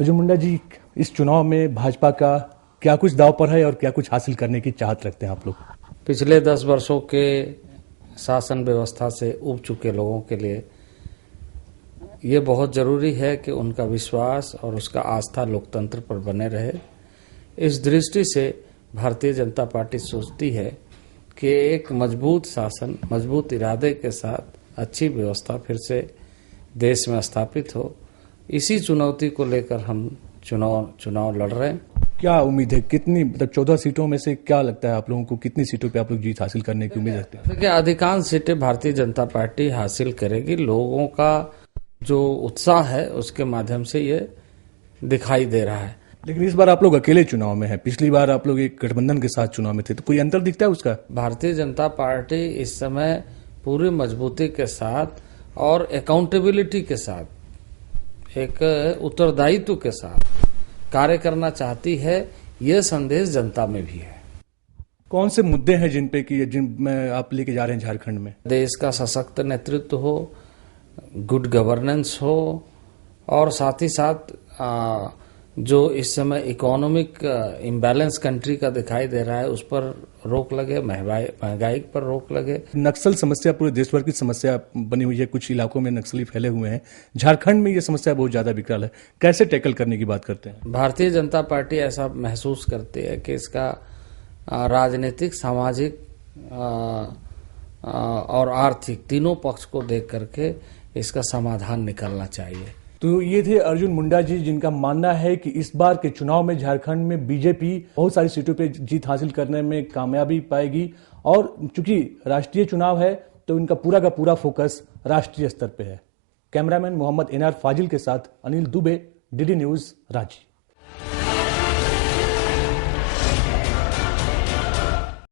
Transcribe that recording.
अर्जुन मुंडा जी, इस चुनाव में भाजपा का क्या कुछ दांव पर है और क्या कुछ हासिल करने की चाहत रखते हैं आप लोग? पिछले 10 वर्षों के शासन व्यवस्था से उब चुके लोगों के लिए ये बहुत ज़रूरी है कि उनका विश्वास और उसका आस्था लोकतंत्र पर बने रहे। इस दृष्टि से भारतीय जनता पार्टी सोचती है कि एक मजबूत शासन, मजबूत इरादे के साथ अच्छी व्यवस्था फिर से देश में स्थापित हो। इसी चुनौती को लेकर हम चुनाव लड़ रहे हैं। क्या उम्मीद है, कितनी, मतलब 14 सीटों में से क्या लगता है आप लोगों को, कितनी सीटों पे आप लोग जीत हासिल करने की उम्मीद रखते हैं? देखिए, अधिकांश सीटें भारतीय जनता पार्टी हासिल करेगी। लोगों का जो उत्साह है उसके माध्यम से ये दिखाई दे रहा है। लेकिन इस बार आप लोग अकेले चुनाव में हैं, पिछली बार आप लोग एक गठबंधन के साथ चुनाव में थे, तो कोई अंतर दिखता है उसका? भारतीय जनता पार्टी इस समय पूरी मजबूती के साथ और अकाउंटेबिलिटी के साथ, एक उत्तरदायित्व के साथ कार्य करना चाहती है। यह संदेश जनता में भी है। कौन से मुद्दे हैं जिनमें आप लेके जा रहे हैं झारखंड में? देश का सशक्त नेतृत्व हो, गुड गवर्नेंस हो, और साथ ही साथ जो इस समय इकोनॉमिक इम्बैलेंस कंट्री का दिखाई दे रहा है उस पर रोक लगे, महंगाई पर रोक लगे। नक्सल समस्या पूरे देश भर की समस्या बनी हुई है, कुछ इलाकों में नक्सली फैले हुए हैं, झारखंड में ये समस्या बहुत ज्यादा विकराल है। कैसे टैकल करने की बात करते हैं? भारतीय जनता पार्टी ऐसा महसूस करती है कि इसका राजनीतिक, सामाजिक और आर्थिक तीनों पक्ष को देख करके इसका समाधान निकलना चाहिए। तो ये थे अर्जुन मुंडा जी, जिनका मानना है कि इस बार के चुनाव में झारखंड में बीजेपी बहुत सारी सीटों पे जीत हासिल करने में कामयाबी पाएगी, और चूंकि राष्ट्रीय चुनाव है तो इनका पूरा का पूरा फोकस राष्ट्रीय स्तर पे है। कैमरामैन मोहम्मद एनआर फाजिल के साथ अनिल दुबे, डीडी न्यूज, रांची।